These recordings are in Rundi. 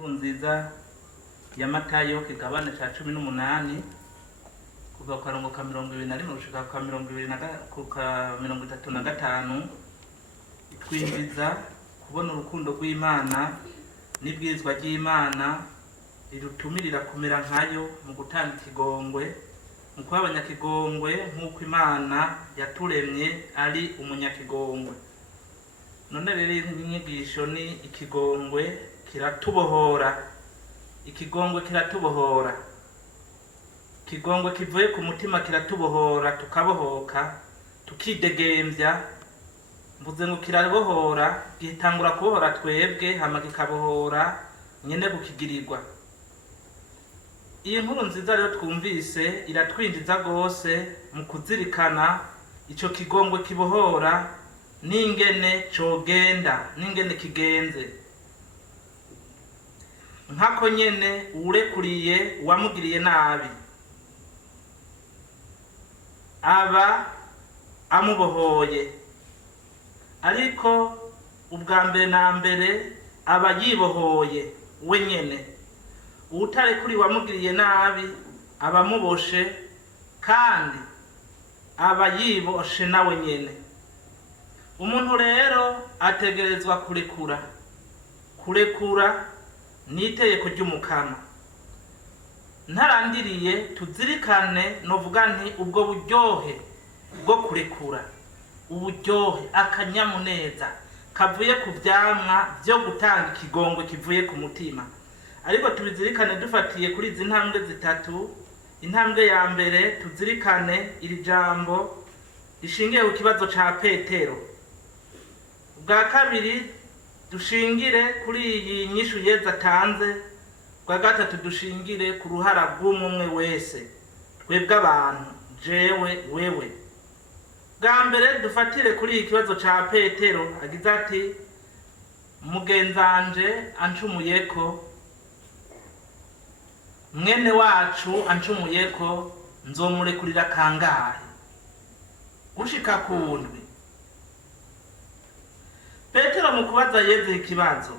inkuru nziza ya Matayo kigabane ca 18 kuva ku karongo ka 21 gushika ku 35 twinjiza kubona urukundo rw'Imana n'ibwirizwa ry'Imana rirutumirira kumera nkayo mu gutanga ikigongwe mu kuba abanyakigongwe nk'uko Imana yaturemye ari umunyakigongwe. None rero inyigisho ni ikigongwe kiratubohora, ikigongwe kiratubohora, ikigongwe kivuye ku mutima kiratubohora, tukabohoka tukidegemvya. Mvuze ngo kirabohora, gitangura kubohora twebwe hama kikabohora nyene kukigirirwa. Iyi nkuru nziza rero twumvise iratwinjiza gose mu kuzirikana ico kigongwe kibohora n'ingene cogenda n'ingene kigenze. Nkako nyene urekuriye uwamugiriye nabi aba amubohoye, ariko ubwa mbere na mbere aba yibohoye we nyene. Uwutarekuri wamugiriye nabi aba muboshe kandi aba yiboshe nawe nyene. Umuntu rero ategerezwa kurekura n'itegeko ry'umukama. Ntarandiriye tuzirikane novuga nti ubwo buryohe bwo kurekura, uburyohe akanyamuneza kavuye ku vyamwa vyo gutanga ikigongwe kivuye ku mutima. Ariko tubizirikane dufatiye kuri izi ntambwe zitatu. Intambwe ya mbere tuzirikane iri jambo rishingiye ku kibazo ca Petero. Ubwa kabiri dushingire kuri iyi nyishu Yesu atanze. Ubwa gatatu dushingire ku ruhara rw'umwe wese, twebwe abantu, jewe wewe. Bwa mbere dufatire kuri iki kibazo ca Petero agize ati mugenzanje ancumuyeko, mwene wacu ancumuyeko nzomurekurira kangahe? Gushika kundwi. Petero mu kubaza Yesu ikibazo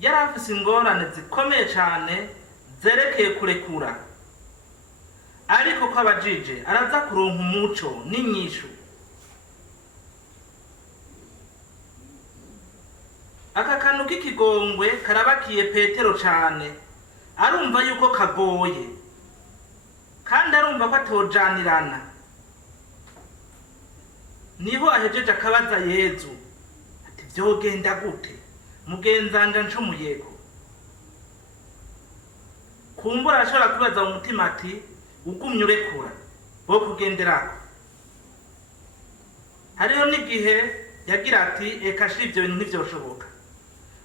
yari afise ingorane zikomeye cane zerekeye kurekura, ariko ko abajije araza kuronka umuco n'inyishu. Aka kantu k'ikigongwe karabakiye Petero cane, arumva yuko kagoye kandi arumva ko atojanirana. Niho ahejeje akabaza Yesu ati vyogenda gute mugenzanje ncumuyeko? Kumbura ashobora kubaza mu mutima ati ugumye urekura bo kugenderako. Hariho n'igihe yagira ati eka shira ivyo bintu ntivyoshoboka,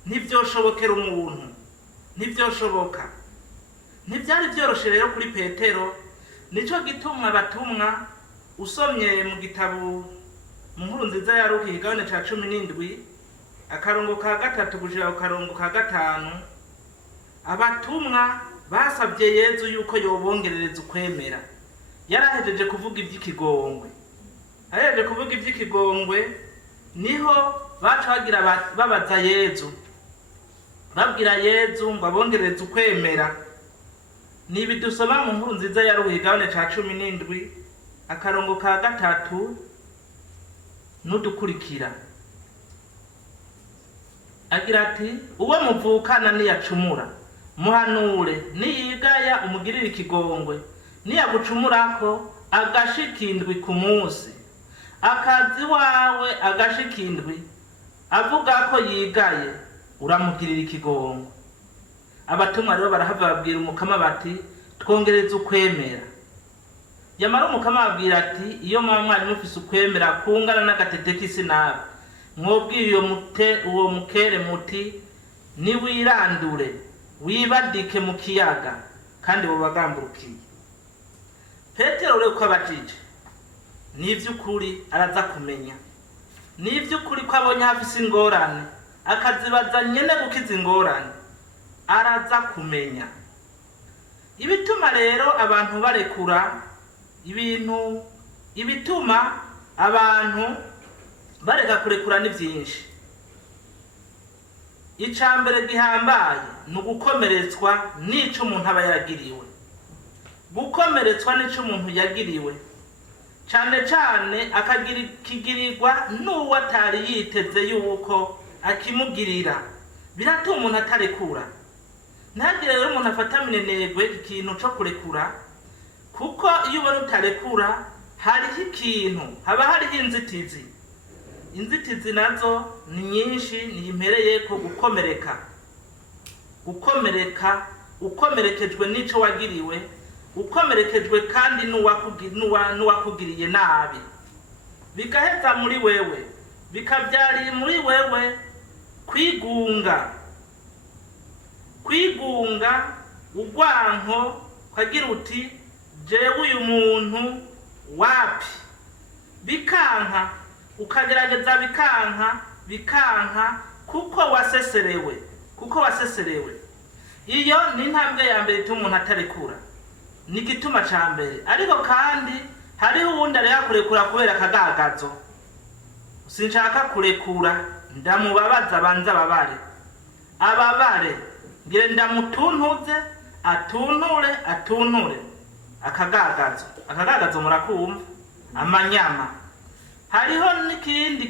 ntivyoshobokera umuntu, ntivyoshoboka. Ntivyari vyoroshe rero kuri Petero. Nico gituma abatumwa usomye mu gitabo mu nkuru nziza ya Luka igabane ca 17 akarongo ka 3 gushika ku karongo ka 5, abatumwa basabye Yesu yuko yobongerereza ukwemera. Yarahejeje kuvuga ivy'ikigongwe. Ahejeje kuvuga ivy'ikigongwe niho baca bagira babaza Yesu, babwira Yesu ngo abongerereze ukwemera. Nibi dusoma mu nkuru nziza ya Luka igabane ca 17 akarongo ka 3 nudukurikira. Agira ati uwe muvukana niyacumura muhanure, niyigaya umugirire ikigongwe, niyagucumurako agashikindwi ku munsi, akazi wawe agashikindwi avuga ko yigaye uramugirira ikigongwe. Abatumwa rero barahava babwira umukama bati twongereze ukwemera. Yamara umukama abwira ati iyo mwari mufise ukwemera kungana n'agatete k'isi nabi, mwobwiye uwo mukere muti niwirandure wibadike mu kiyaga, kandi bobagamburukiye. Petero rero ko abajije n'ivy'ukuri araza kumenya, n'ivy'ukuri ko abonye hafise ingorane akazibaza nyene gukiza ingorane, araza kumenya. Ibituma rero abantu barekura ibintu, ibituma abantu bareka kurekura ni vyinshi. icambere gihambaye ni ugukomeretswa n'ico umuntu aba yaragiriwe. Gukomeretswa n'ico umuntu yagiriwe cane cane kigirirwa n'uwo atari yiteze yuko akimugirira, biratuma umuntu atarekura. Ntagire rero umuntu afata minenegwe ikintu co kurekura, kuko iyo ubona utarekura hariho ikintu, haba hariho inzitizi. Inzitizi nazo ni nyinshi, nimpereye ko gukomereka. Gukomereka ukomerekejwe n'ico wagiriwe, ukomerekejwe kandi n'uwakugiriye nabi, bigaheza muri wewe, bikabyarira muri wewe kwigunga urwanko, ukagira uti jewe uyu muntu wapi, bikanka, ukagerageza bikanka kuko waseserewe. Iyo ni intambwe ya mbere ituma umuntu atarekura, ni igituma ca mbere. Ariko kandi hariho uwundi areka kurekura kubera akagagazo. Sinshaka kurekura, ndamubabaza banza ababare, ngire ndamutuntuze, atunture. Akagagazo murakumva, amanyama. Hariho n'ikindi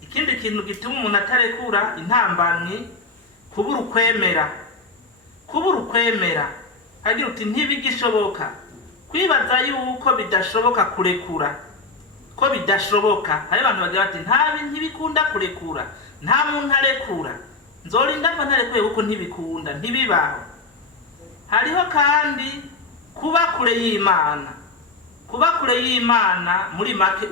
ikindi kintu gituma umuntu atarekura, intambamyi, kubura ukwemera. Hagira uti ntibigishoboka, kwibaza yuko bidashoboka kurekura, ko bidashoboka. Hari abantu bagira bati ntibikunda kurekura, nta muntu arekura, nzorinda mba ntarekuye kuko ntibikunda, ntibibaho. Hariho kandi kuba kure y'Imana, muri make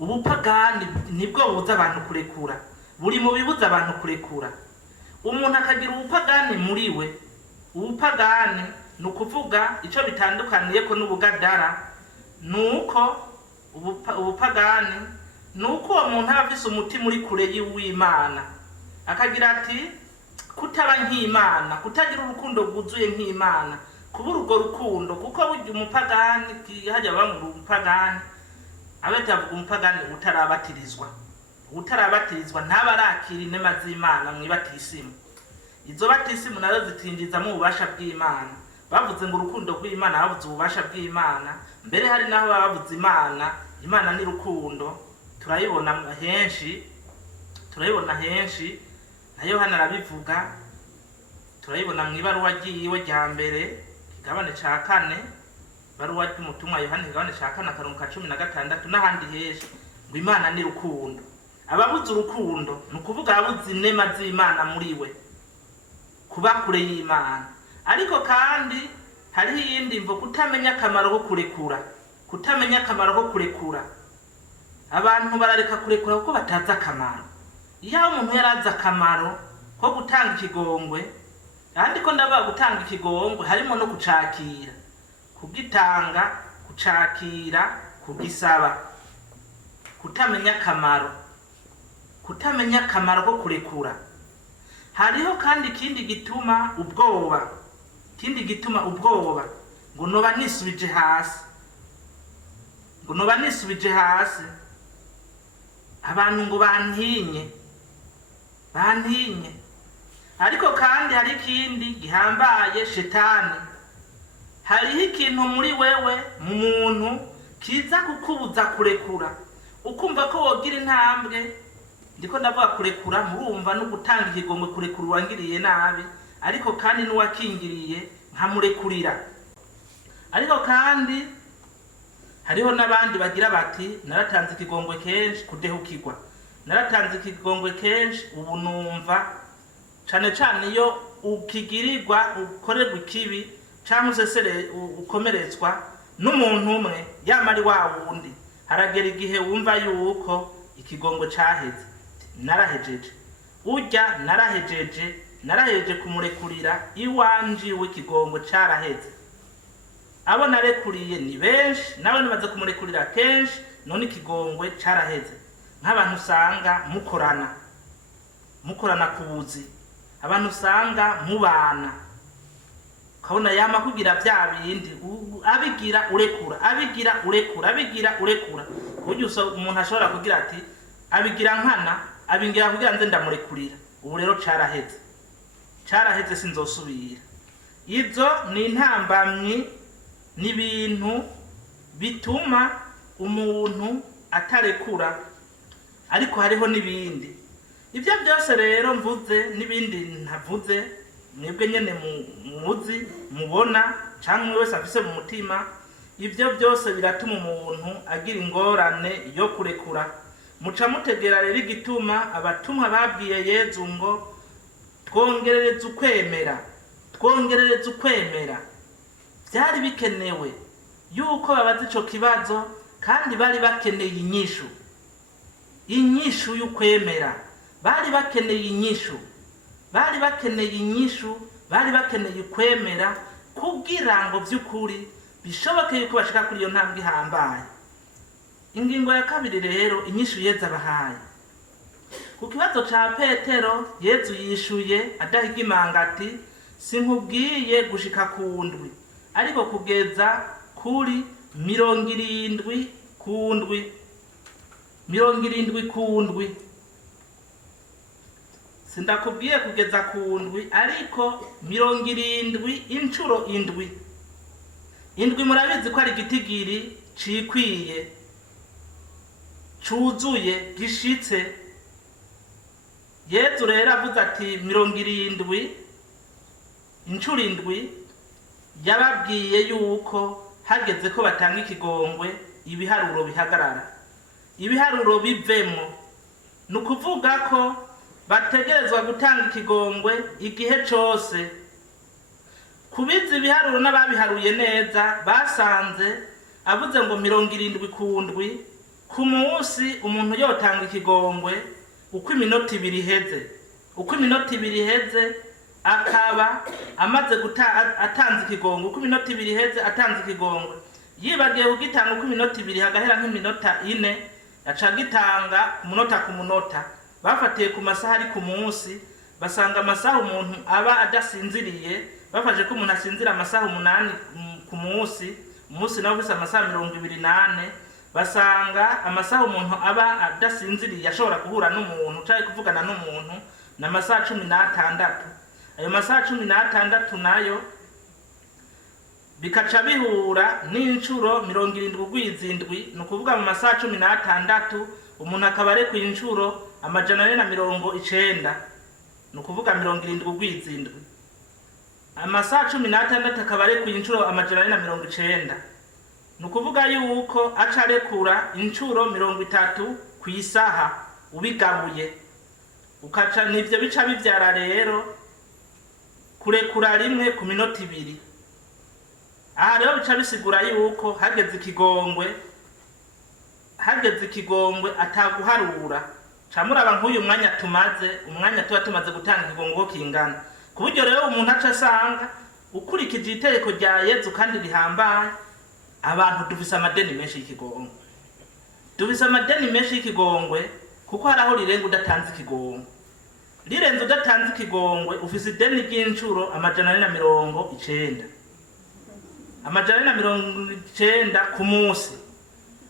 ubupagani nibwo buza abantu kurekura, buri mu bibuza abantu kurekura. Umuntu akagira ubupagani muri we. Ubupagani ni ukuvuga ico bitandukaniye ko n'ubugadara, nuko ubupagani nuko uwo muntu aba afise umutima uri kure y'Imana, akagira ati kutaba nk'Imana, kutagira urukundo rwuzuye nk'Imana, kubura urwo rukundo. Kuko burya umupagani, hajya bamura umupagani, abatavuga umupagani utarabatizwa ntabarakira inema z'Imana mw'ibatisimu. Izo batisimu nazo zitinjizamo ububasha bw'Imana. Bavuze ngo urukundo rw'Imana, bavuze ububasha bw'Imana. Mbere hari naho bavuze Imana ni rukundo. Turayibona henshi, na Yohana arabivuga. Turayibona mw'ibaruwa ryiwe rya mbere, kigabane ca 4, baruwa ry'umutumwa Yohana kigabane ca 4 akarongo ka 16, n'ahandi henshi ngo Imana ni rukundo. Ababuze urukundo ni ukuvuga ababuze inema z'Imana muri we, kuba kure y'Imana. Ariko kandi hariho iyindi mvo, kutamenya akamaro ko kurekura. Abantu barareka kurekura kuko batazi akamaro. Iyo umuntu yarazi akamaro ko gutanga ikigongwe, kandi ko ndavuga gutanga ikigongwe harimo no kucakira, kugitanga, kucakira, kugisaba. Kutamenya akamaro ko kurekura. Hariho kandi ikindi gituma ubwoba, ngo noba nisubije hasi, abantu ngo bantinye. Ariko kandi hari ikindi gihambaye, shetani. Hariho ikintu muri wewe, mu muntu, kiza kukubuza kurekura, ukumva ko wogira intambwe. Ndiko ndavuga kurekura, murumva no gutanga ikigongwe, kurekura uwangiriye nabi, ariko kandi n'uwakingiriye nkamurekurira. Ariko kandi hariho n'abandi bagira bati naratanze ikigongwe kenshi kudehukirwa, naratanze ikigongwe kenshi ubu numva. Cane cane iyo ukigirirwa, ukorerwa ikibi, canke ukomeretswa n'umuntu umwe, yamari wa wundi, haragera igihe wumva yuko ikigongwe caheze. Narahejeje kumurekurira iwanje w'ikigongwe caraheze. Abo narekuriye ni benshi, nawe nimaze kumurekurira kenshi, none ikigongwe caraheze. Nk'abantu usanga mukorana kubuzi, abantu usanga mubana, ukabona yama kugira vya bindi, abigira urekura. Kuburyo umuntu ashobora kugira ati abigira nkana, abingira kugira nze ndamurekurira. Ubu rero caraheze sinzosubira. Izo ni intambamyi n'ibintu bituma umuntu atarekura, ariko hariho n'ibindi. Ibyo byose rero mvuze n'ibindi ntavuze mwebwe nyene muzi mubona cyangwa wese afise mu mutima, ibyo byose biratuma umuntu agira ingorane yo kurekura. Muca mutegera rero igituma abatumwa babwiye Yezu ngo twongerereze ukwemera. Byari bikenewe yuko babaza ico kibazo, kandi bari bakeneye inyishu y'ukwemera. Bari bakeneye ukwemera kugira ngo by'ukuri bishoboke yuko bashika kuri iyo ntambwe ihambaye. Ingingo ya kabiri rero, inyishu Yezu abahaye. Ku kibazo ca Petero, Yezu yishuye adahigimanga ati sinkubwiye gushika ku ndwi, ariko kugeza kuri 70 ku ndwi. Sindakubwiye kugeza ku ndwi, ariko 70 incuro indwi. Indwi murabizi ko ari igitigiri cikwiye, cuzuye, gishitse. Yezu rero avuze ati 70 incuro indwi, yababwiye yuko hageze ko batanga ikigongwe ibiharuro bihagarara, ibiharuro bivemo. Nukuvuga ko bategerezwa gutanga ikigongwe igihe cyose. Kubiza ibiharuro n'ababiharuye neza basanze avuze ngo 70 ku ndwi, ku munsi umuntu yotanga ikigongwe uko iminota 2 iheze, akaba amaze atanze ikigongwe. Uko iminota 2 iheze atanze ikigongwe, yibagiye kugitanga uko iminota 2 hagahera nk'iminota 4, aca gitanga ku munota. Bafatiye ku masaha ari ku munsi, basanga amasaha umuntu aba adasinziriye, bafashe ko umuntu asinzira amasaha 8 ku munsi, umunsi nawo bisa amasaha 28, basanga amasaha umuntu aba adasinziriye ashobora guhura n'umuntu cyangwa kuvugana n'umuntu na amasaha 16. Ayo masaha 16 nayo bikaca bihura n'incuro 70 nukuvuga mu masaha 16 umuntu akaba ari ku incuro 490, nukuvuga 70 amasaha 16 akaba ari ku incuro 490, nukuvuga yuko aca arekura incuro 30 ku isaha ubigabuye. Ukaca nivyo bica bivyara rero kurekura rimwe ku minota 2. Aha rero bica bisigura yuko hageze ikigongwe ataguharura. Camuraba nk'uyu mwanya tuba tumaze gutanga ikigongwe kingana. Ku buryo rero umuntu aca asanga ukurikije itegeko rya Yezu kandi rihambaye, abantu dufise amadeni menshi y'ikigongwe. Kuko haraho rirenga udatanze ikigongwe. Rirenze udatanze ikigongwe ufise ideni ry'incuro 490. 490 ku munsi.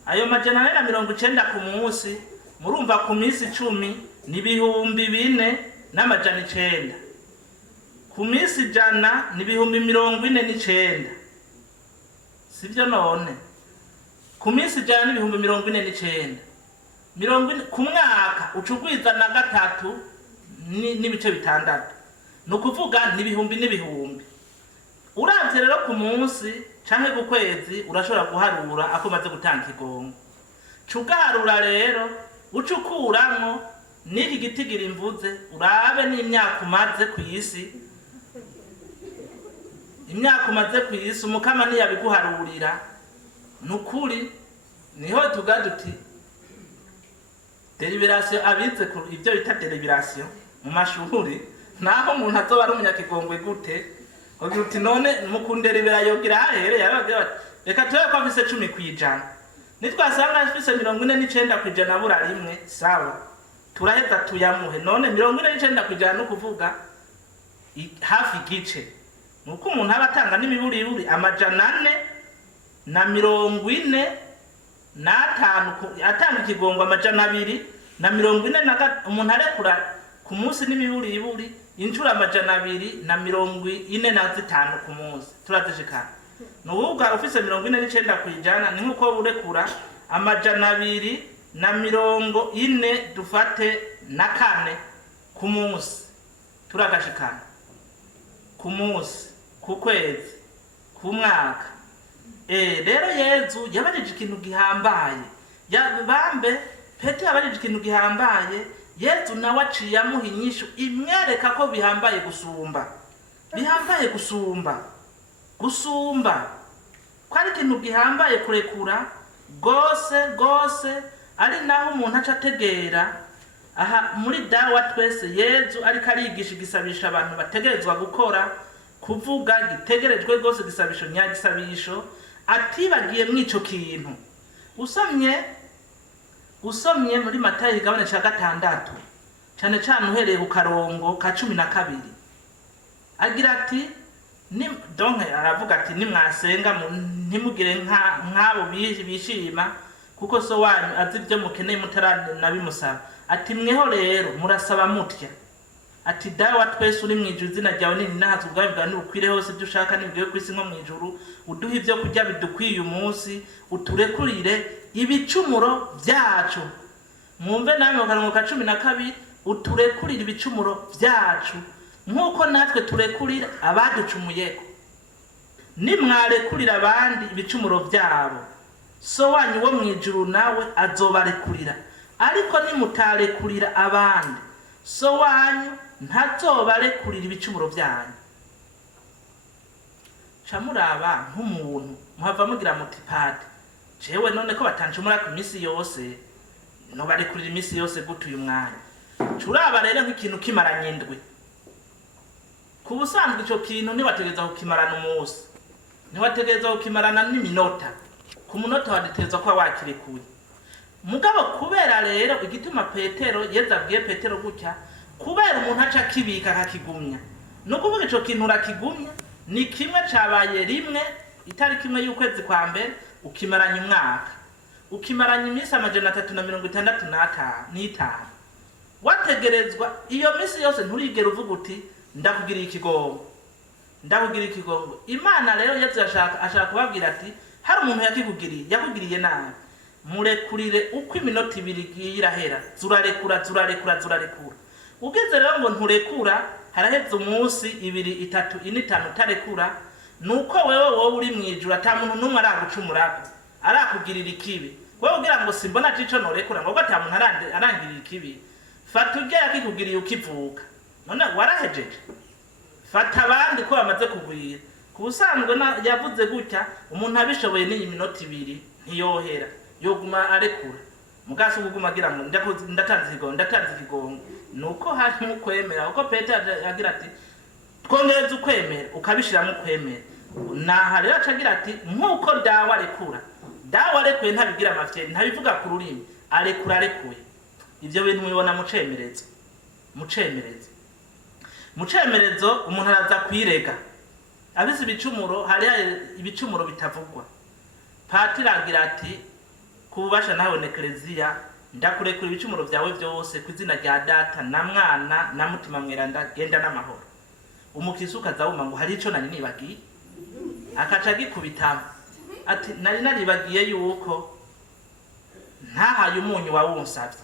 Ayo 490 ku munsi, murumva ku minsi 10 ni 4,490. Ku minsi 100 ni 49,000. Sivyo none? Ku minsi 100 ni 49,000. Ku mwaka ucugwiza na gatatu n'ibice bitandatu. Nukuvuga ni ibihumbi. Uravye rero ku munsi canke ku kwezi urashobora guharura akomaze gutanga ikigongwe. Cugaharura rero ucukuramwo n'iki gitigiri mvuze, urabe n'imyaka umaze ku isi. Imyaka umaze ku isi umukama ntiyabiguharurira. Nukuri niho tugaduti deliberation abize ku ibyo bita deliberation mu mashuri, naho umuntu azoba ari umunyakigongwe gute ogira uti none mukunderebera yogira hahere yabaga reka tuwe ko afise 10 kwijana, nitwasanga afise 49 kwijana bura rimwe, sawa turaheza tuyamuhe. None 49 kwijana no kuvuga hafi gice, nuko umuntu abatanga n'imiburi 445 atanga ikigongwe 240 na 40 umuntu arekura ku munsi n'imiburiburi inshuro 245 ku munsi turazishikana. Nubuga ufise 49 kwijana ni nkuko urekura 240 dufate na 4 ku munsi turagashikana ku munsi ku kwezi ku mwaka. Rero Yezu yabajije ikintu gihambaye bambe Petero yabajije ikintu gihambaye Yezu nawe aciye amuha inyishu imwereka ko bihambaye gusumba ko ari ikintu gihambaye kurekura gose ari naho umuntu aca ategera aha muri dawa twese Yezu ariko arigisha igisabisho abantu bategerezwa gukora kuvuga gitegerejwe gose gisabisho nyagisabisho atibagiye mwico kintu. Usomye muri Matayo igabane ca 6 cyane uhereye ku karongo ka 12 agira ati aravuga ati nimwasenga ntimugire nk'abo bishima kuko so wanyu azi ibyo mukeneye mutaranabimusaba. Ati mweho rero murasaba mutya ati dawa twese uri mwijuru izina ryawe nini nahaze ubwawe bwa nukwire hose ibyo ushaka nibwiwe kwisi nko mwijuru uduha ibyo kurya bidukwiye umunsi uturekurire ibicumuro byacu. Mwumve namwe karongo ka 12 uturekurire ibicumuro byacu nkuko natwe turekurira abaducumuyeko. Nimwarekurira abandi ibicumuro byabo so wanyu wo mwijuru nawe azobarekurira, ariko nimutarekurira abandi so wanyu ntazobarekurira ibicumuro byanyu. Camuraba nk'umuntu muhava mugira muti pati jewe none ko batancumura ku misi yose no barekurira imisi yose gutuye umwanya. Curaba rero nk'ikintu kimaranye indwi ku busanzwe ico kintu nibategeza kukimarana umunsi nibategeza kukimarana n'iminota ku munota wadetegeza ko wakirekuye. Mugabo kubera rero igituma Petero yezabwiye Petero gutya kubera umuntu aca kibika akakigumya no kuvuga ico kintu urakigumya ni kimwe cabaye rimwe itariki imwe y'ukwezi kwa mbere ukimaranye umwaka ukimaranye imisi 365 wategerezwa iyo misi yose nturigera uvuga uti ndakugiriye ikigongo. Imana rero Yesu ashaka kubabwira ati hari umuntu yakugiriye nabi murekurire uko iminota 2 irahera zurarekura. Ugeze rero ngo nturekura haraheze umunsi 2 3 4 5 utarekura nuko wowe uri mwijuru ata muntu numwe aragucumurako arakugirira ikibi. Wewe ugira ngo simbona cico norekura ngo ata muntu arangirira ikibi. Fata ujya yakikugiriye ukivuka none warahejeje. Fata abandi ko bamaze kugwira ku busanzwe yavuze gutya umuntu abishoboye n'iyi minota 2 ntiyohera yoguma arekura mugasi uguma agira ngo ndatanze ikigongo nuko hari mu kwemera uko Petero yagira ati twongereza ukwemera ukabishiramo kwemera. Naha rero acagira ati nkuko dawa arekuye ntabigira amafye ntabivuga ku rurimi arekuye. Ivyo bintu mubibona mucemerezo umuntu araza kwirega abisi ibicumuro hari ibicumuro bitavugwa. Patiri agira ati kubasha nawe Ekleziya ndakurekura ibicumuro byawe byose kwizina rya Data na Mwana na Mutima Mweranda genda n'amahoro. Umukristo ukazawuma ngo hari ico nari nibagiye akaca gikubitamo ati nari naribagiye yuko ntahaye umunyu wawunsavye.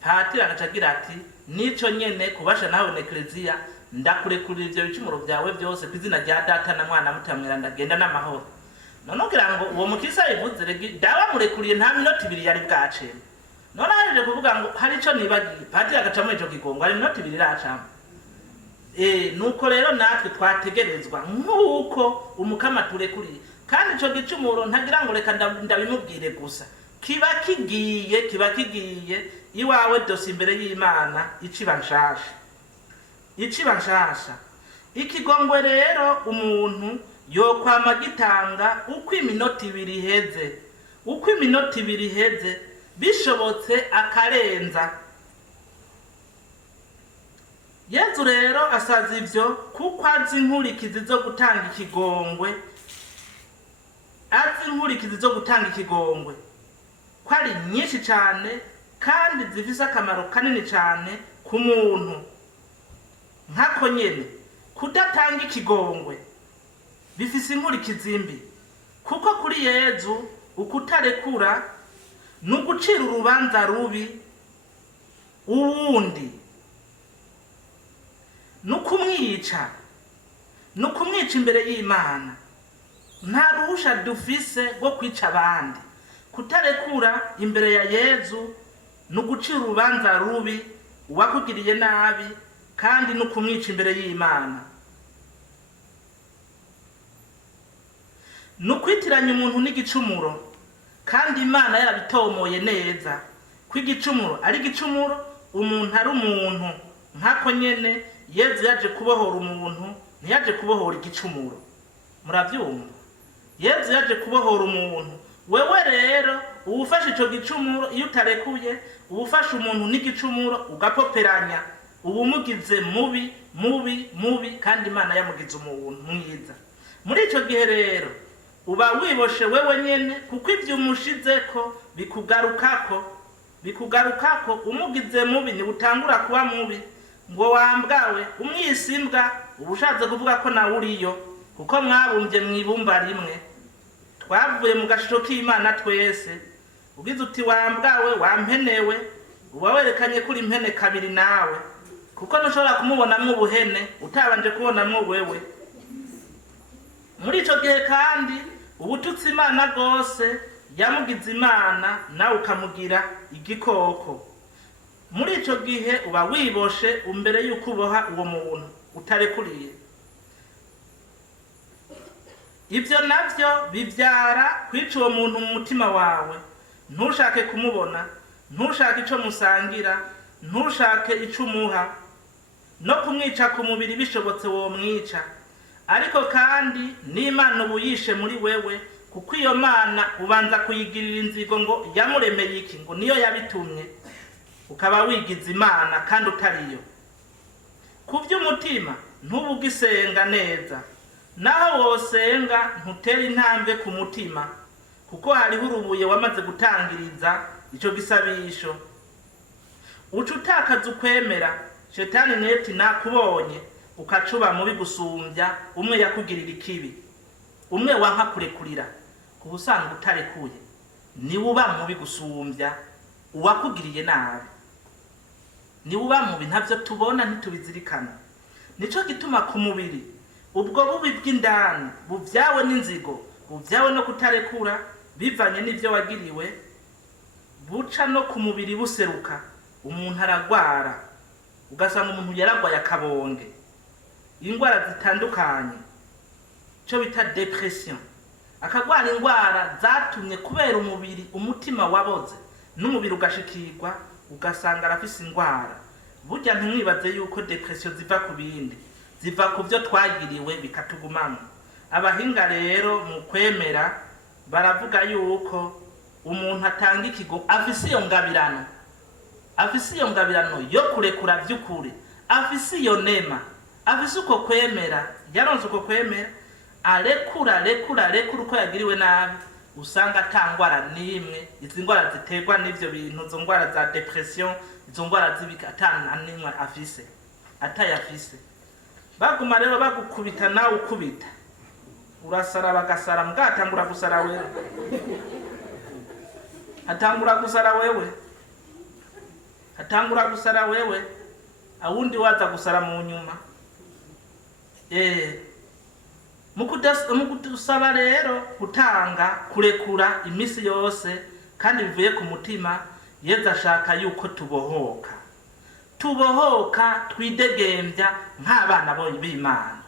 Patiri agacagira ati nico nyene kubasha nawe Ekleziya ndakurekurira ivyo bicumuro byawe byose kwizina rya Data na Mwana na Mutima Mweranda genda n'amahoro. None kugira ngo uwo mukisa yivuze regi dawa murekuriye nta minota 2 yari bwace. None haje kuvuga ngo hari ico nibagiye Patiri agacamo ico kigongo hari minota 2 iracamo. Nuko rero natwe twategerezwa nkuko umukama turekuriye kandi ico gicumuro ntagira ngo reka ndabimubwire gusa kiba kigiye iwawe dose imbere y'Imana iciba nshasha. Ikigongwe rero umuntu yokwama gitanga uko iminota 2 iheze bishobotse akarenza. Yezu rero asaza ivyo kuko azi inkurikizi zo gutanga ikigongwe ko ari nyinshi cyane kandi zifise akamaro kanini cyane ku muntu. Nkako nyene kudatanga ikigongwe bifise inkurikizi mbi, kuko kuri Yezu ukutarekura nugucira urubanza rubi uwundi, nukumwica imbere y'Imana. Nta ruhusha dufise rwo kwica abandi. Kutarekura imbere ya Yezu nugucira urubanza rubi uwakugiriye nabi, kandi nukumwica imbere y'Imana. Nukwitiranya umuntu n'igicumuro, kandi Imana yarabitomoye neza ko igicumuro ari igicumuro, umuntu ari umuntu. Nkako nyene Yezu yaje kubohora umuntu, ntiyaje kubohora igicumuro. Murabyumva? Yezu yaje kubohora umuntu. Wewe rero ubufashe ico gicumuro, iyo utarekuye ubufashe umuntu n'igicumuro ugapoperanya, ubumugize mubi, kandi Imana yamugize umuntu mwiza. Muri ico gihe rero uba wiboshe wewe nyene, kuko ivyo umushizeko bikugarukako. Umugize mubi ni utangura kuba mubi, ngo wambwawe umwisimbwa, ubushatse kuvuga ko nawe uriyo, kuko mwabumbye mwibumba rimwe. Twavuye mu gashiro k'Imana twese. Ugize uti wambwawe, wampenewe, uba werekanye kuri impene kabiri nawe, kuko ntushobora kumubonamwo ubuhene utabanje kubonamwo wewe. Muri ico gihe kandi ubututsi Imana gose yamugize Imana, nawe ukamugira igikoko. Muri ico gihe uba wiboshe umbere yuko uboha uwo muntu utarekuriye. Ivyo navyo bivyara kwica uwo muntu mu mutima wawe. Ntushake kumubona, ntushake ico musangira, ntushake ico umuha, no kumwica ku mubiri bishobotse wo mwica. Ariko kandi n'Imana ubuyishe muri wewe, kuko iyo Mana ubanza kuyigirira inzigo ngo yamuremeye iki, ngo niyo yabitumye. Ukaba wigize Imana kandi utariyo. Kuvy'umutima ntubugisenga neza, naho wosenga ntutera intambwe ku mutima, kuko hariho urubuye wamaze gutangiriza ico gisabisho. Uca utakaza ukwemera, Shetani neti nakubonye ukacuba mubi gusumbya umwe yakugirira ikibi, umwe wanka kurekurira. Kubusanga utarekuye niwe uba mubi gusumbya uwakugiriye nabi, niwe uba mubi. Ntavyo tubona ntitubizirikana. Nico gituma ku mubiri ubwo bubi bw'indani buvyawe n'inzigo, buvyawe no kutarekura, bivanye n'ivyo wagiriwe, buca no ku mubiri buseruka. Umuntu aragwara, ugasanga umuntu yaragwaye akabonge, ingwara zitandukanye, cyo bita depression. Akagwara ingwara zatumye kubera umubiri, umutima waboze n'umubiri ugashikirwa, ugasanga arafise ingwara. Burya ntimwibaze yuko depression ziva ku bindi, ziva ku byo twagiriwe bikatugumamo. Abahinga rero mu kwemera baravuga yuko umuntu atanga ikigo afise iyo ngabirano yo kurekura vy'ukuri, afise iyo nema, afise uko kwemera, yaronse uko kwemera, arekura uko yagiriwe nabi, usanga atangwara n'imwe. Izi ngwara ziterwa n'ivyo bintu, izo ngwara za depression, izo ngwara z'ibikatana n'imwe atayafise. Baguma rero bagukubita nawe ukubita, urasara bagasara, mgatangura gusara wewe, atangura gusara wewe, awundi waza gusara mu nyuma. Mukudusaba rero gutanga kurekura imisi yose, kandi bivuye ku mutima. Yezu ashaka yuko tubohoka twidegembya nk'abana b'Imana.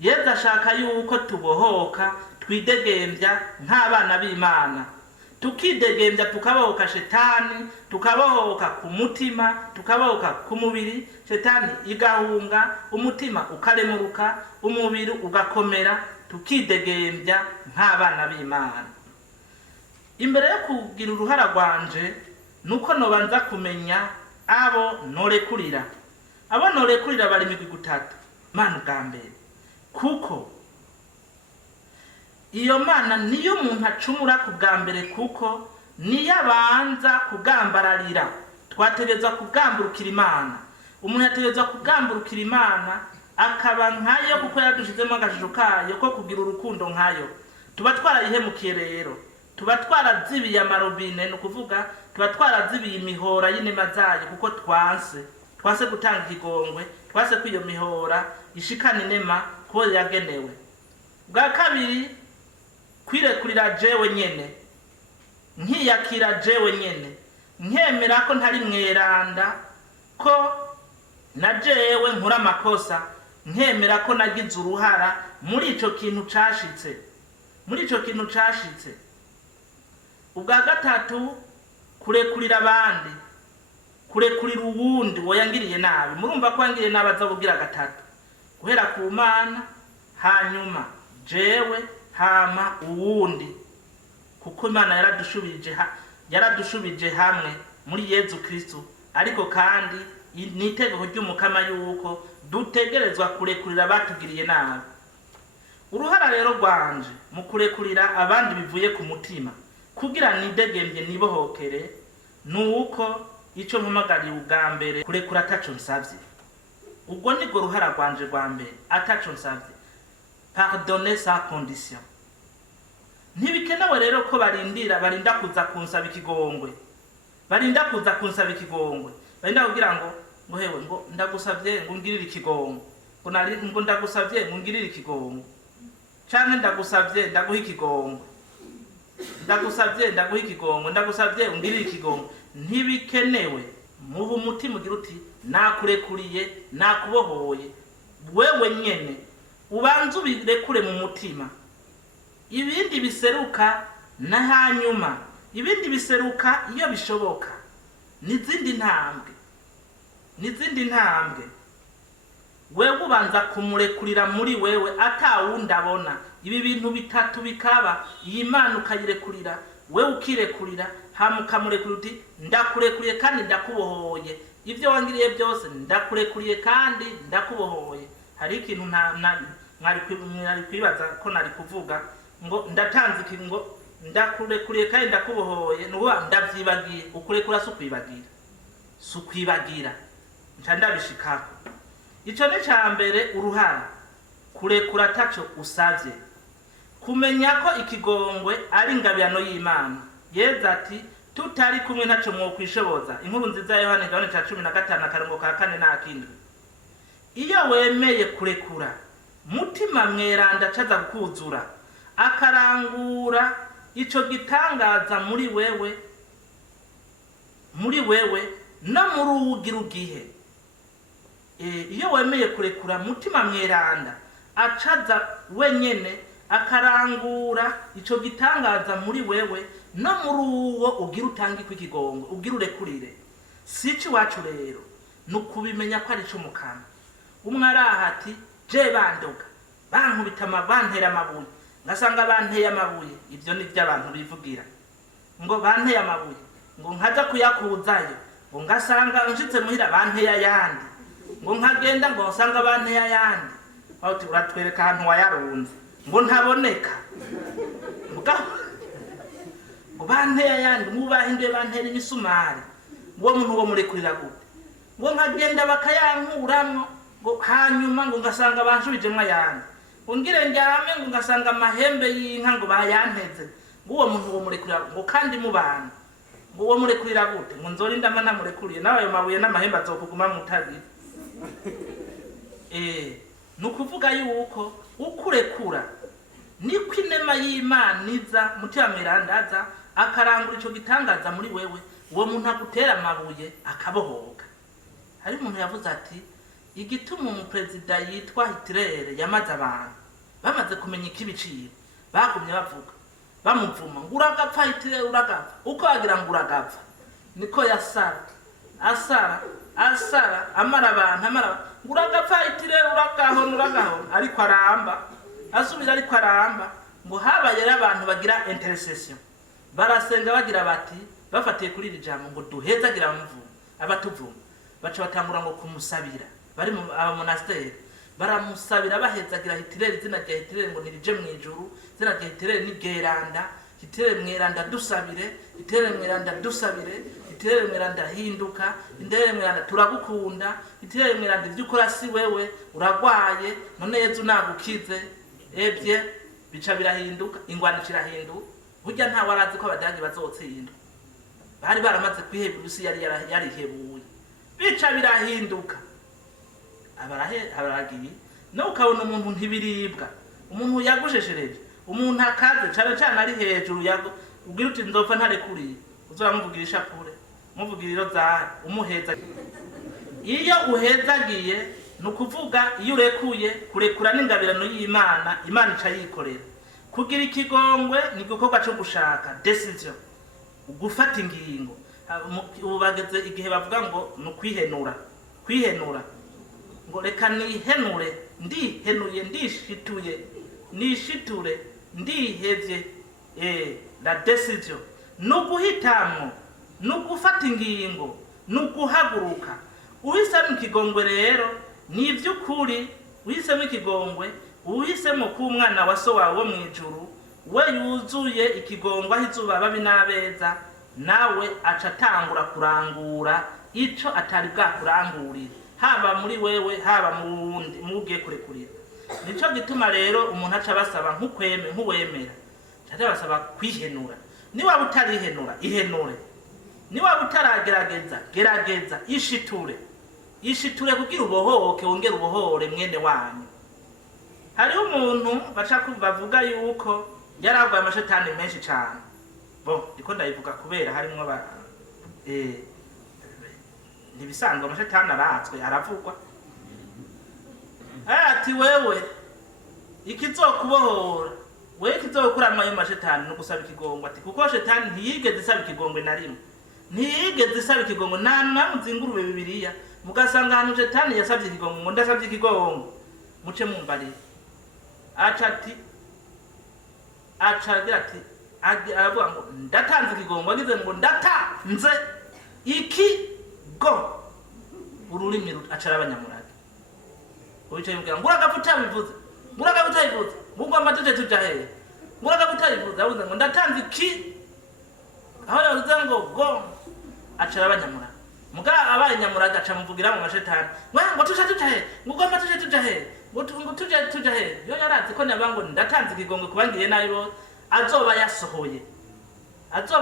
Yezu ashaka yuko tubohoka twidegembya nk'abana b'Imana, tukidegembya, tukabohoka Shetani, tukabohoka ku mutima, tukabohoka ku mubiri. Shetani igahunga, umutima ukaremuruka, umubiri ugakomera, tukidegembya nk'abana b'Imana. Imbere yo kugira uruhara rwanje, nuko nobanza kumenya abo norekurira. Abo norekurira bari migwi gutatu. Mana bwa mbere, kuko iyo Mana niyo umuntu acumura ku bwa mbere, kuko niyo abanza kugambararira. Twategerezwa kugamburukira Imana. Umuntu yategerezwa kugamburukira Imana akaba nkayo, kuko yadushizemo agashusho kayo ko kugira urukundo nkayo. Tuba twarayihemukiye rero, tuba twarazibiye amarobine, no kuvuga tuba twarazibiye imihora y'inema zayo, kuko twanse gutanga ikigongwe, twanse ko iyo mihora ishikana inema kuko yagenewe. Bwa kabiri, kwirekurira jewe nyene, nkiyakira jewe nyene, nkemera ko ntari mweranda, ko na jewe nkora amakosa, nkemera ko nagize uruhara muri ico kintu cashitse. Ubwa gatatu, kurekurira abandi, kurekurira uwundi woyangiriye nabi. Murumva ko yangiriye nabi azabugira gatatu, guhera ku Mana, hanyuma jewe, hama uwundi, kuko Imana yaradushubije hamwe muri Yezu Kristo. Ariko kandi nitegeko ry'umukama yuko dutegerezwa kurekurira abatugiriye nabi. Uruhara rero rwanje mu kurekurira abandi bivuye ku mutima, kugira nidegembye nibohokere, nuko ico mpamagariye ubwa mbere kurekura ataco nsavye. Ubwo nibwo ruhara rwanje rwa mbere, ataco nsavye. Pardonner sans condition. Ntibikenewe rero ko barinda kuza kunsaba ikigongwe. Barinda kugira ngo hewe ngo ndagusavye ngo ngirire ikigongwe. Ngo ndagusavye ngo ngirire ikigongwe. Canke ndagusavye ndaguha ikigongwe. Ndagusavye ngirire ikigongwe. Ntibikenewe. Mubu mutima ugira uti nakurekuriye, nakubohoye. Wewe nyene ubanza ubirekure mu mutima. Ibindi biseruka na hanyuma. Ibindi biseruka iyo bishoboka. Nizindi ntambwe. Wewe ubanza kumurekurira muri wewe atawundabona. Ibi bintu bitatu bikaba, iyi Mana ukayirekurira, wewe ukirekurira, hama ukamurekurira uti ndakurekuriye kandi ndakubohoye. Ibyo wangiriye byose ndakurekuriye kandi ndakubohoye. Hari ikintu mwari kwibaza ko nari kuvuga ngo ndatanze iki, ngo ndakurekuriye kandi ndakubohoye, nuko ndavyibagiye. Ukurekura sukwibagira nca ndabishikako. Ico ni cambere, uruhara kurekura ataco usavye. Kumenya ko ikigongwe ari ingabirano y'Imana. Yezu ati tutari kumwe ntaco mwokwishoboza. Inkuru nziza ya Yohana 15:4-4. Iyo wemeye kurekura, mutima mweranda acaza kukuzura, akarangura ico gitangaza muri wewe no muri uwugira ugihe. Iyo wemeye kurekura, mutima mweranda acaza wenyene akarangura ico gitangaza muri wewe no muri uwo ugira utangi kw'ikigongwe, ugira urekurire. Sici wacu rero nukubimenya ko ari cyo mukama. Umwe arahati je bandoga bankubita bantera amabuye, ngasanga banteye amabuye. Ibyo ni by'abantu bivugira ngo banteye amabuye, ngo nkaja kuyakuzayo, ngo ngasanga nshitse muhira banteye ayandi, ngo nkagenda ngo nsanga banteye ayandi. Aho turatwereka ahantu wayarunze ngo ntaboneka, ngo banteye ayandi, mubahinduye bantera imisumari. Ngo muntu wo murekurira gute? Ngo nkagenda bakayankuramwo, ngo hanyuma ngo ngasanga banshubijemwe ayandi. Ngo ngire njyame ngo ngasanga amahembe y'inka ngo bayanteze. Ngo uwo muntu wo murekurira ngo kandi mubana. Ngo uwo murekurira gute? Ngo nzorinda mana murekuriye nawe ayo mabuye n'amahembe azokuguma mutagira. Nukuvuga yuko ukurekura niko inema y'Imana iza, mutima mwirandaza akarangura ico gitangaza muri wewe. Uwo muntu agutera amabuye akabohoka. Hari umuntu yavuze ati igituma umuperezida yitwa Hitler yamaze abantu bamaze kumenya ikibiciro, bagumye bavuga bamuvuma ngo uragapfa Hitler uragapfa. Uko agira ngo uragapfa niko yasara amara abantu uragapfa Hitler uragahona. Ariko aramba asubira, ariko aramba. Ngo habaye abantu bagira intercession, barasenga bagira bati, bafatiye kuri iri jambo ngo duhezagira abatuvuma, baca batangura ngo kumusabira. Bari mu monasteri baramusabira bahezagira Hitler, izina rya Hitler ngo nirije mu ijuru, izina rya Hitler ni geranda, itere mweranda dusabire, itere mweranda dusabire, itere mweranda hinduka, itere mweranda turagukunda, itere mweranda ibyo ukora si wewe uragwaye none Yezu nagukize ebye bica birahinduka ingwano kirahinduka. Burya nta warazi ko abadage bazotsinda, bari baramaze kwiheba ubusi yari hebuye bica birahinduka. Abaragiye no ukabona umuntu ntibiribwa, umuntu yagusheshereje, umuntu akaze cyane cyane ari hejuru ubwira uti nzopfa ntarekuriye, uzomuvugira ishapure muvugiriro za umuheza. Iyo uhezagiye nukuvuga iyo urekuye kurekura n'ingabirano y'Imana, Imana ica yikorera. Kugira ikigongwe ni gukorwa cyo gushaka decision, gufata ingingo. Ubu bageze igihe bavuga ngo nukwihenura, kwihenura ngo reka nihenure, ndihenuye, ndishituye, nishiture, ndihevye. La decision nuguhitamwo, nugufata ingingo, nuguhaguruka. Uhisemo ikigongwe rero ni ivy'ukuri, uhisemo ikigongwe, uhisemo ko umwana wa so wawe wo mwijuru we yuzuye ikigongwe aho izuba babi n'abeza, nawe aca atangura kurangura ico atari bwakurangurira, haba muri wewe haba mu wundi mugiye kurekurira. Nico gituma rero umuntu aca basaba nk'uwemera, aca basaba kwihenura. Niba utarihenura ihenure, niba utaragerageza gerageza, ishiture kugira ubohoke, wongere ubohore mwene wanyu. Hari umuntu bavuga yuko yaragwaye amashetani menshi cyane. Ndiko ndayivuga kubera harimo nibisanzwe amashetani aratswe aravugwa. Ati wewe ikizokubohora, wewe kizokura ayo mashetani no gusaba ikigongwe. Ati kuko shetani ntiyigeze isaba ikigongwe na rimwe, ntiyigeze isaba ikigongwe. Namuzingurube Bibiliya mugasanga hano shetani yasabye ikigongwe, ngo ndasabye ikigongwe, muce mumbarira. Acagira ati aravuga ngo ndatanze ikigongwe, agize ngo ndatanze ikigo, ururimi acara abanyamurage. Ubicaye mbwira ngo uragavuta bivuze, nguragavuta bivuze, ngumva amatuje tujahe, nguragavuta bivuze, avuze ngo ndatanze iki, aho yavuze ngo go, acara abanyamurage. Muga abaye nyamurage aca muvugira mu mashetani, ngo tujahe, ngumva amatuje tujahe, ngo tujahe. Yo yarazi ko nabango ndatanze ikigongwe kubangiriye nayo azoba yasohoye, aca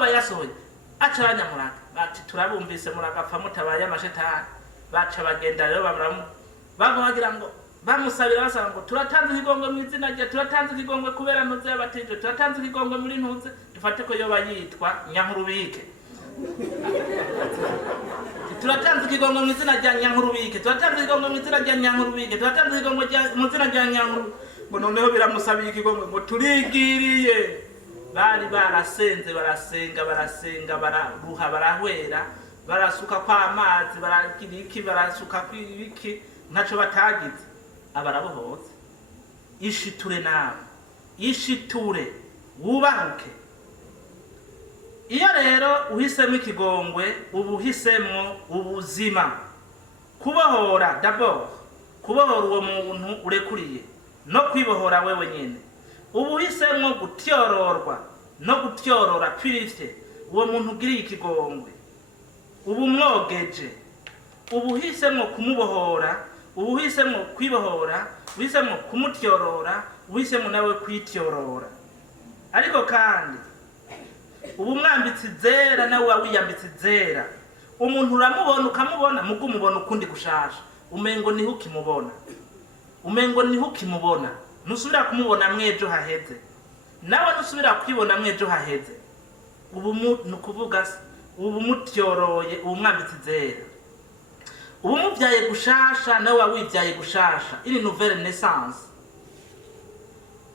abanyamurage bati turabumvise muragapfa mutabaye amashetani. Baca bagenda rero bagira ngo bamusabira basaba ngo turatanze ikigongwe mu izina rye, turatanze ikigongwe kubera ntuze y'abatije, turatanze ikigongwe muri ntuze, dufate ko yoba yitwa Nyankurubike. Turatanze ikigongwe mu izina rya Nyankurubike, turatanze ikigongwe mu izina rya Nyankurubike, turatanze ikigongwe mu izina rya Nyankurubike. Ngo noneho biramusabiye ikigongwe ngo turigiriye. Bari barasenze barasenga bararuha barahwera, barasuka kwa amazi, baragiriki, barasuka kwibiki, ntaco batagize. Abarabohotse. Ishiture nawe, ishiture wubahuke. Iyo rero uhisemo ikigongwe, ubuhisemo ubuzima. Kubohora d'abord, kubohora uwo muntu urekuriye no kwibohora wewe nyene. Ubuhisemo gutyororwa no gutyorora purifye uwo muntu ugiriye ikigongwe, ubumwogeje. Ubuhisemo kumubohora, ubuhisemo kwibohora, ubuhisemo kumutyorora, ubuhisemo nawe kwityorora. Ariko kandi ubumwambitse zera nawe wawiyambitse zera. Umuntu uramubona ukamubona, mugo umubona ukundi gushasha, umengo niho ukimubona, nusubira kumubona mwejo haheze, nawe nusubira kwibona mwejo haheze. Ubu nukuvuga ubu mutyoroye, ubu mwambitse zera, ubu mubyaye gushasha, nawe wawibyaye gushasha. Ini nouvelle naissance,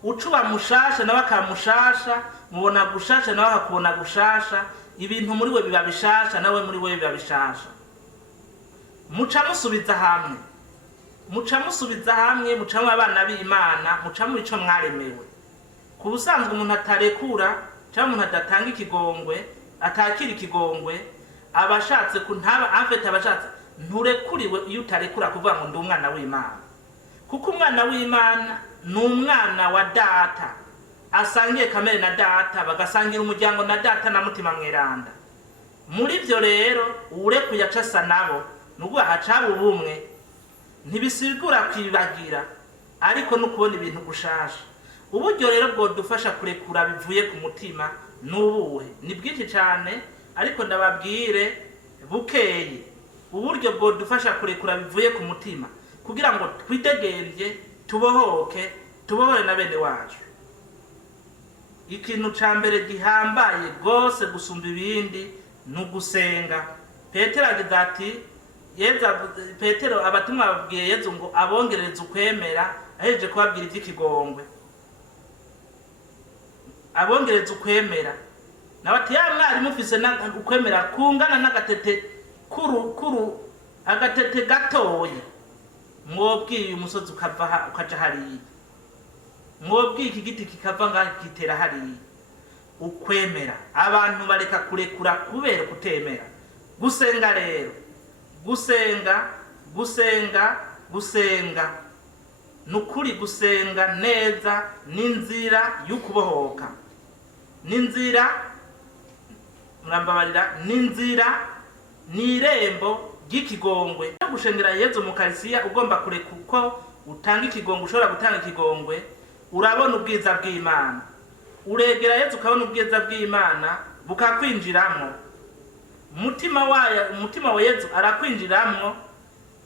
ucuba mushasha nawe akamushasha, mubona gushasha nawe akakubona gushasha. Ibintu muri we biba bishasha, nawe muri we biba bishasha. Muca musubiza hamwe, mucamwe abana b'Imana, mucamwe ico mwaremewe. Ku busanzwe umuntu atarekura cyangwa umuntu adatanga ikigongwe, atakira ikigongwe, abashatse kuntaba amfete, abashatse nturekuriwe iyo utarekura kuvuga ngo ndi umwana w'Imana. Kuko umwana w'Imana ni umwana wa data, asangiye kamere na data, bagasangira umuryango na data na mutima mweranda. Muri byo rero urekuye acasa nabo nubwo hacaba ubumwe, ntibisigura kwibagira ariko no kubona ibintu gushasha. Uburyo rero bwo dufasha kurekura bivuye ku mutima n'ubuhe ni bwinshi cyane, ariko ndababwire bukeye. Uburyo bwo dufasha kurekura bivuye ku mutima kugira ngo twidegembye, tubohore na bene wacu. Ikintu ca mbere gihambaye gose gusumba ibindi ni ugusenga. Petero agize ati, Petero abatumwa babwiye Yezu ngo abongerereze ukwemera, ahejeje kubabwira ivy'ikigongwe. Abongerereze ukwemera. Nawe ati ya mwari mufise ukwemera kungana n'agatete agatete gatoya, mwobwiye umusozi ukaja hariya, mwobwiye iki giti kikava ngaho kitera hariya. Ukwemera abantu bareka kurekura kubera kutemera. Gusenga rero, gusenga nukuri. Gusenga neza n'inzira y'ukubohoka, n'inzira murambabarira, n'inzira n'irembo ry'ikigongwe. Gushengera Yezu mu Karisiya ugomba kureka uko utanga ikigongwe, ushobora gutanga ikigongwe, urabona ubwiza bw'Imana. Uregera Yezu ukabona ubwiza bw'Imana bukakwinjiramwo. Umutima wa Yezu arakwinjiramwo,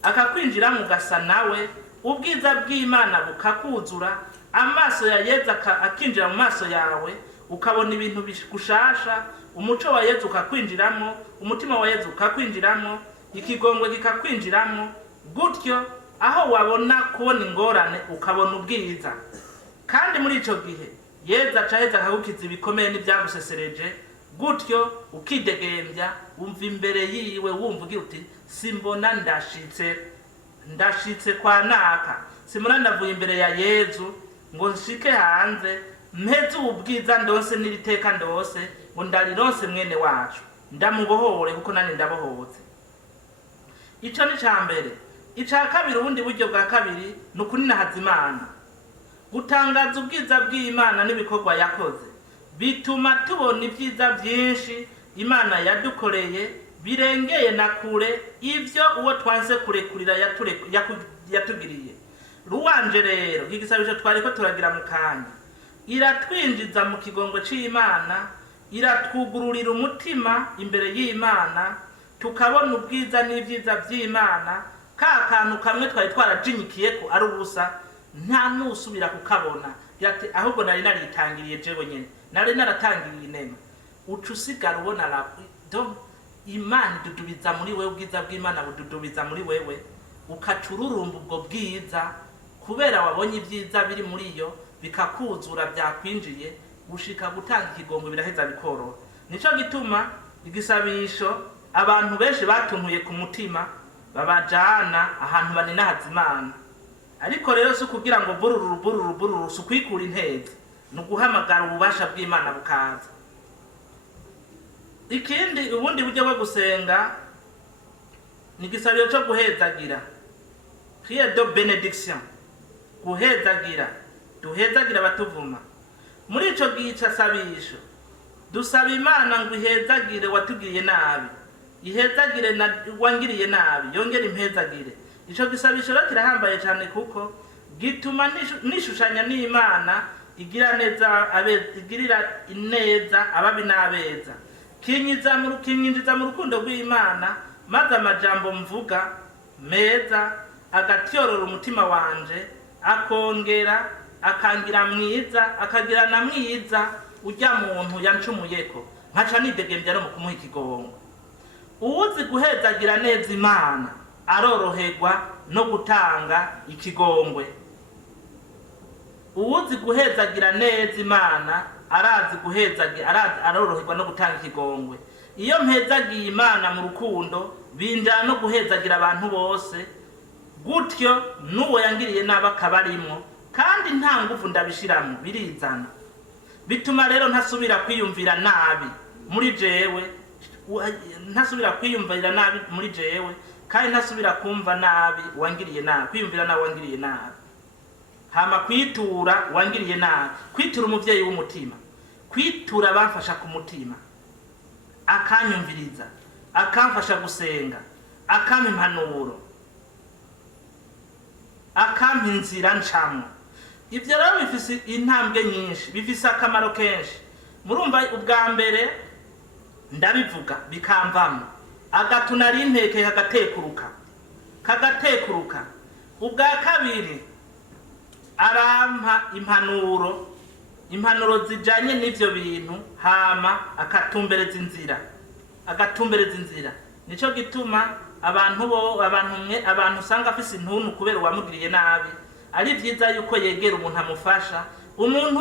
akakwinjiramwo ugasa nawe, ubwiza bw'Imana bukakuzura, amaso ya Yezu akinjira mu maso yawe, ukabona ibintu gushasha. Umuco wa Yezu ukakwinjiramwo, umutima wa Yezu ukakwinjiramwo, ikigongwe kikakwinjiramwo. Gutyo aho wabona kubona ingorane ukabona ubwiza. Kandi muri ico gihe Yezu acaheza akagukiza ibikomeye n'ibyagusesereje. Gutyo ukidegembya, wumva imbere yiwe, wumva ugira uti simbona ndashitse kwa naka, simbona ndavuye imbere ya Yezu ngo nshike hanze mpeze ubwiza ndose n'iriteka ndose ngo ndarironse mwene wacu, ndamubohore kuko nani ndabohotse. Ico ni cambere. Ica kabiri, ubundi buryo bwa kabiri ni ukuninahaza Imana. Gutangaza ubwiza bw'Imana n'ibikorwa yakoze bituma tubona ibyiza byinshi Imana yadukoreye birengeye na kure ivyo uwo twanse kurekurira yatugiriye. Ruwanje rero igisabisho twariko turagira mu kanya, iratwinjiza mu kigongwe c'Imana, iratwugururira umutima imbere y'Imana, tukabona ubwiza n'ivyiza vy'Imana. Ka kantu kamwe twari twarajinyikiye ko ari ubusa, nta nusubira kukabona. Yati ahubwo nari naritangiriye jewe nyene, nari naratangiriye inema. Uca usigara ubona Imana idudubiza muri wewe, ubwiza bw'Imana bududubiza muri wewe, ukacururumba ubwo bwiza kubera wabonye ibyiza biri muri yo, bikakuzura byakwinjiye, gushika gutanga ikigongwe biraheza bikoroha. Nico gituma igisabisho abantu benshi batuntuye ku mutima babajana ahantu baninahaza Imana. Ariko rero si kugira ngo bururu sukwikura intege, nuguhamagara ububasha bw'Imana bukaza. Ikindi, ubundi buryo bwo gusenga ni igisabiro cyo guhezagira, prière de bénédiction. Guhezagira, duhezagira abatuvuma. Muri ico gica sabisho dusaba Imana ngo ihezagire watugiriye nabi, ihezagire na wangiriye nabi, yongera impezagire. Ico gisabisho rero kirahambaye cyane kuko gituma nishushanya n'Imana igirira ineza ababi n'abeza. Kinyinjiza mu rukundo rw'Imana, maze amajambo mvuga meza agatyorora umutima wanje, akongera akangira mwiza, akagira na mwiza ujya muntu yancumuyeko, nkaca nidegembya no mu kumuha ikigongwe. Uwuzi guhezagira neza Imana aroroherwa no gutanga ikigongwe. Uwuzi guhezagira neza Imana aroroherwa no gutanga ikigongwe. Iyo mpezagiye Imana mu rukundo, binjana no guhezagira abantu bose, gutyo n'uwo yangiriye nabi akabarimwo, kandi nta nguvu ndabishiramo, birizana. Bituma rero ntasubira kwiyumvira nabi muri jewe, kandi ntasubira kumva nabi wangiriye nabi, kwiyumvira nabi wangiriye nabi. hama kwitura wangiriye nabi, kwitura umuvyeyi w'umutima, kwitura abamfasha ku mutima, akanyumviriza, akamfasha gusenga, akampa impanuro, akampa inzira ncamwo. Ivyo rero bifise intambwe nyinshi, bifise akamaro kenshi. Murumva ubwa mbere ndabivuga bikamvamo, agatuna ari impeke kagateekuruka. Ubwa kabiri arampa impanuro zijanye n'ivyo bintu, hama akatumbereza inzira. Nico gituma abantu usanga afise intuntu kubera uwamugiriye nabi, ari vyiza yuko yegera umuntu amufasha, umuntu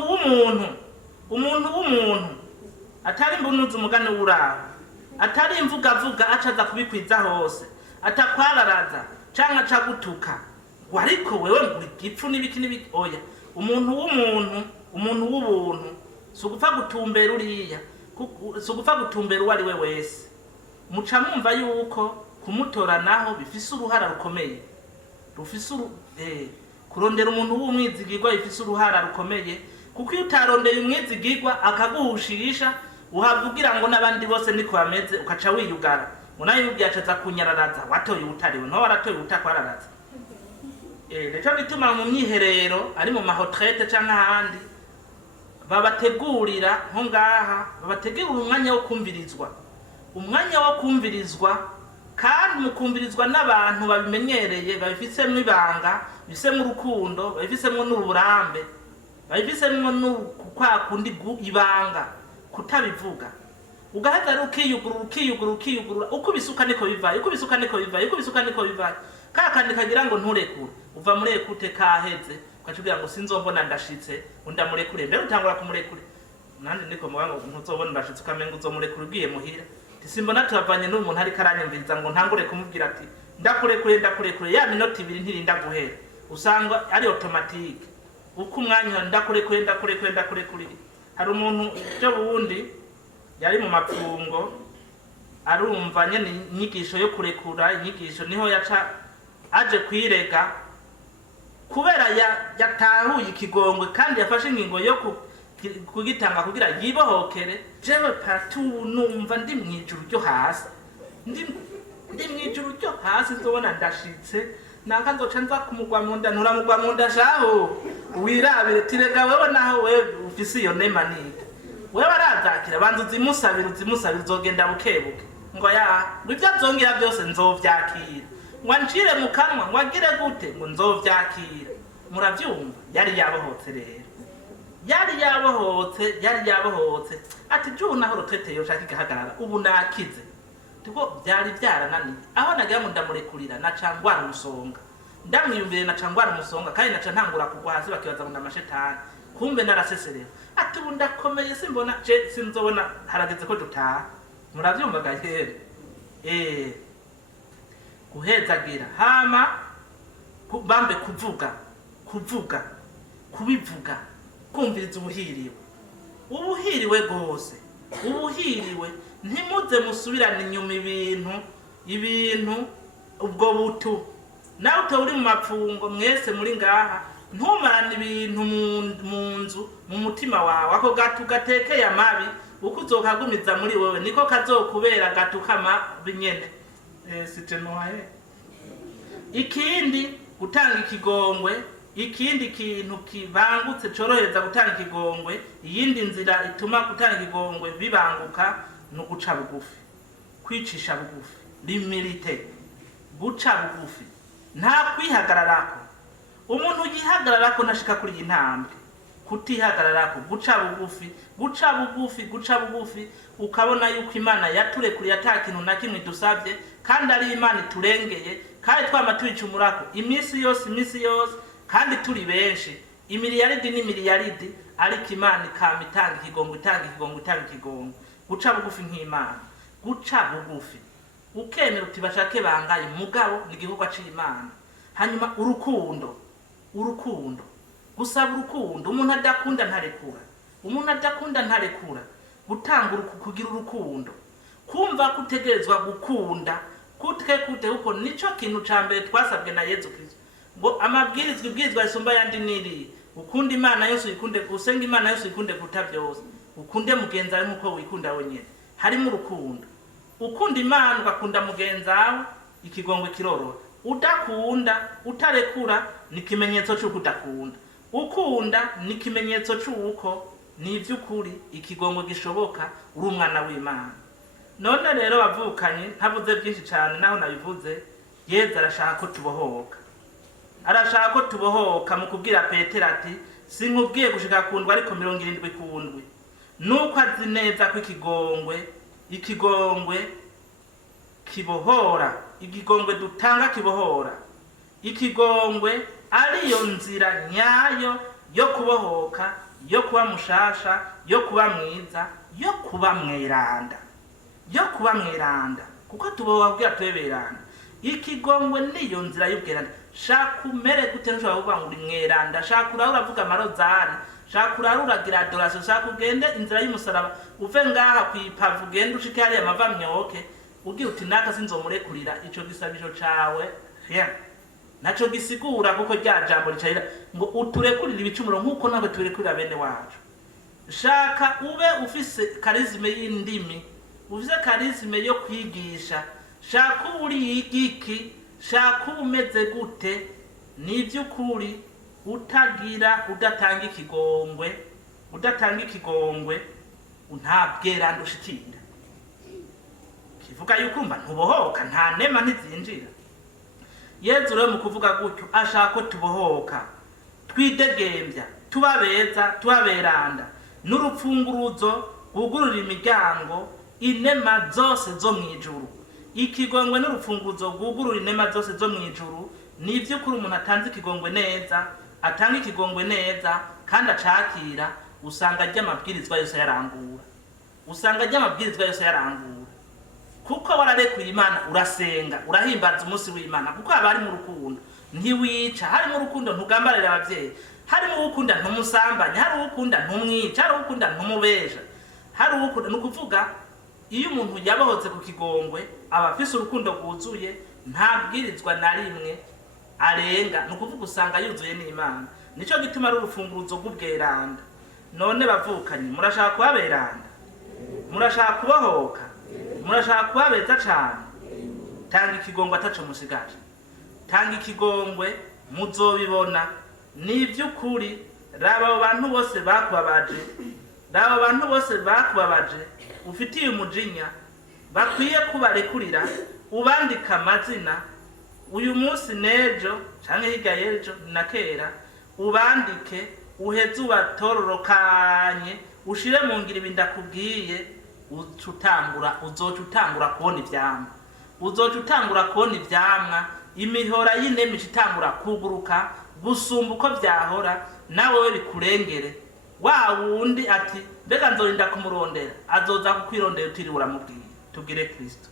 w'umuntu atari mbunuza umugani w'uraho, atari imvugavuga acaza kubikwiza hose, atakwararaza canke acagutuka ngo ariko wewe nguri gipfu n'ibiki oya. Umuntu w'ubuntu sugupfa gutumbera uriya, sugupfa gutumbera uwari we wese. Muca mwumva yuko kumutora naho bifise uruhara rukomeye, kurondera umuntu w'umwizigirwa bifise uruhara rukomeye, kuko iyo utarondeye umwizigirwa akaguhushisha, uhavugira ngo n'abandi bose niko bameze, ukaca wiyugara ngo nayo yubwiye acaza kunyararaza, watoye utariwe, nto waratoye utakwararaza. Nico gituma mu myiherero ari mu mahotrete canke ahandi babategurira nko ngaha, babategurira umwanya wo kumvirizwa, kandi mukumvirizwa n'abantu babimenyereye, babifisemo ibanga, bifisemo urukundo, babifisemo n'uburambe, babifisemo kwa kundi ibanga kutabivuga. Ugaheza rero ukiyugurura, uko bisuka niko bivaye, kakandi kagira ngo nturekure, uva muri ekute kaheze, ukacubwira ngo sinzombona ndashitse, undamurekure, mbere utangura kumurekure. Nandi niko mubango ntuzobona ndashitse ukamenga uzomurekure ugiye muhira. Simbona turavanye n'umuntu ari karanyumviriza ngo ntangure kumubwira ati ndakurekure, ya minota 2 ntirinda guhera, usanga ari automatique. Uko umwanya ndakurekure. Hari umuntu cyo bundi yari mu mapfungo, arumva nyene inyigisho yo kurekura, inyigisho niho yaca aje kwirega kubera yatahuye ikigongwe, kandi yafashe ingingo yo kugitanga kugira yibohokere. Jewe patu numva ndi mwijuru ryo hasi, ndi mwijuru ryo hasi, nzobona ndashitse, nanga nzoca nza kumugwa munda, nturamugwa munda shaho wirabire tirega wewe naho wewe ufise iyo nema niga, wewe arazakira banza uzimusabira uzogenda bukebuke, ngo ya ibyo azongira byose nzovyakira, ngo ncire mu kanwa, ngo agire gute, ngo nzovyakira. Muravyumva? Yari yabohotse ati juu naho rotete yoshaka igahagarara, ubu nakize. Tuko byari byarananiye, aho nagira ngo ndamurekurira nacangwara umusonga, ndamwiyumvire nacangwara umusonga, kandi naca ntangura kugwa hasi bakibaza ngo ndamashetani, kumbe naraseserera. Ati ubu ndakomeye, simbona sinzobona harageze ko dutaha. Muravyumva gahere? Guhezagira, hama bambe kubivuga, kumviriza ubuhiriwe gose, ntimuze musubirane inyuma ibintu ubwo butu. Nawe utari mu mapfungo, mwese muri ngaha, ntumarane ibintu mu nzu mu mutima wawe, ako gatu gatekeye amabi, uko uzokagumiza muri wewe niko kazokubera gatukama binyene. Sitenoye ikindi gutanga ikigongwe, ikindi kintu kibangutse corohereza gutanga ikigongwe, iyindi nzira ituma gutanga ikigongwe bibanguka no guca bugufi, kwicisha bugufi, limilite, guca bugufi, nta kwihagararako. Umuntu yihagararako nashika kuri intambwe, kutihagararako, guca bugufi, ukabona yuko Imana yaturekuriye ata kintu na kimwe dusavye, kandi ari Imana iturengeye, kandi twama tubicumurako imisi yose, kandi turi benshi, imiliyaridi, ariko Imana ikama itanga ikigongwe. Guca bugufi nk'Imana, guca bugufi, ukemera uti bashake bangaye, mugabo ni igikorwa c'Imana. Hanyuma urukundo, gusaba urukundo. Umuntu adakunda ntarekura, gutanga kugira urukundo, kumva kutegerezwa gukunda kute kuko nico kintu ca mbere twasabwe na Yesu Kristo, ngo ibwirizwa risumba yandi niri ukunda Imana yose uyikunde, usenga Imana yose uyikunde kuruta byose, ukunde mugenzi wawe nkuko wikunda wenyine. Harimo urukundo. Ukunda Imana ugakunda mugenzi wawe, ikigongwe kirorora. Udakunda utarekura ni kimenyetso cy'uko udakunda. Ukunda ni kimenyetso cy'uko ni iby'ukuri ikigongwe gishoboka uri umwana w'Imana. None rero bavukanye ntavuze byinshi cyane naho nabivuze, Yesu arashaka ko tubohoka. Arashaka ko tubohoka mu kubwira Petero ati sinkubwiye gushika kundwa ariko 70 kundwi. Nuko azi neza ko ikigongwe kibohora, ikigongwe dutanga kibohora. Ikigongwe ariyo nzira nyayo yo kubohoka, yo kuba mushasha, yo kuba mwiza, yo kuba mweranda. Yo kuba mweranda kuko tubohora tweberanda. Ikigongwe niyo nzira y'ubweranda. Shaka umere gute nshobora kuvuga ngo uri mweranda, shaka uravuga amarozari, shaka uragira adoration, shaka ugende inzira y'umusaraba uve ngaha kwipavu ugende ushike hariya amavamyoke ugira uti naka sinzomurekurira ico gisabisho cawe naco gisigura kuko rya jambo ricarira ngo uturekurira ibicumuro nkuko nawe turekurira bene wacu. Shaka ube ufise karizme y'indimi, ufise karizme yo kwigisha, shaka uri igiki, shaka umeze gute, ni by'ukuri udatanga ikigongwe ntabweranda ushikira. Kivuga yuko umva ntubohoka, nta nema ntizinjira. Yesu rero mu kuvuga gutyo ashaka ko tubohoka, twidegembya, tubabeza, tubaberanda, n'urupfunguruzo rwugurura imiryango inema zose zo mwijuru. Ikigongwe n'urupfunguruzo rwugurura inema zose zo mwijuru. Ni iby'ukuri umuntu atanze ikigongwe neza, atanga ikigongwe neza kandi acakira, usanga ry'amabwirizwa yose yarangura. Kuko wararekuye Imana, urasenga, urahimbaza umunsi w'Imana kuko aba ari mu rukundo. Ntiwica, hari mu rukundo ntugambarira abavyeyi, hari mu ukunda ntumusambanye, hari ukunda ntumwica, hari ukunda ntumubesha, hari ukunda nukuvuga iyo umuntu yabohotse ku kigongwe aba afise urukundo rwuzuye, nta bwirizwa na rimwe arenga, nukuvuga usanga yuzuye n'Imana. Nico gituma ari urufunguruzo rw'ubweranda. None bavukanye murashaka kubaberanda, murashaka kubohoka, murashaka kubabeza cyane, tanga ikigongwe ataco musigaje. Tanga ikigongwe muzobibona. Ni by'ukuri raba abo bantu bose bakubabaje, ufitiye umujinya bakwiye kubarekurira, ubandika amazina uyu munsi nejo canke hirya yejo na kera, ubandike uheze ubatororokanye, ushire mu ngira ibindakubwiye, uzoca utangura kubona ivyamwa, imihora y'inema itangura kuguruka gusumba uko vyahora, nawe we bikurengere. Wa wundi ati mbega nzorinda kumurondera, azoza kukwirondera utiriwe uramubwiye. Tubwire Kristo.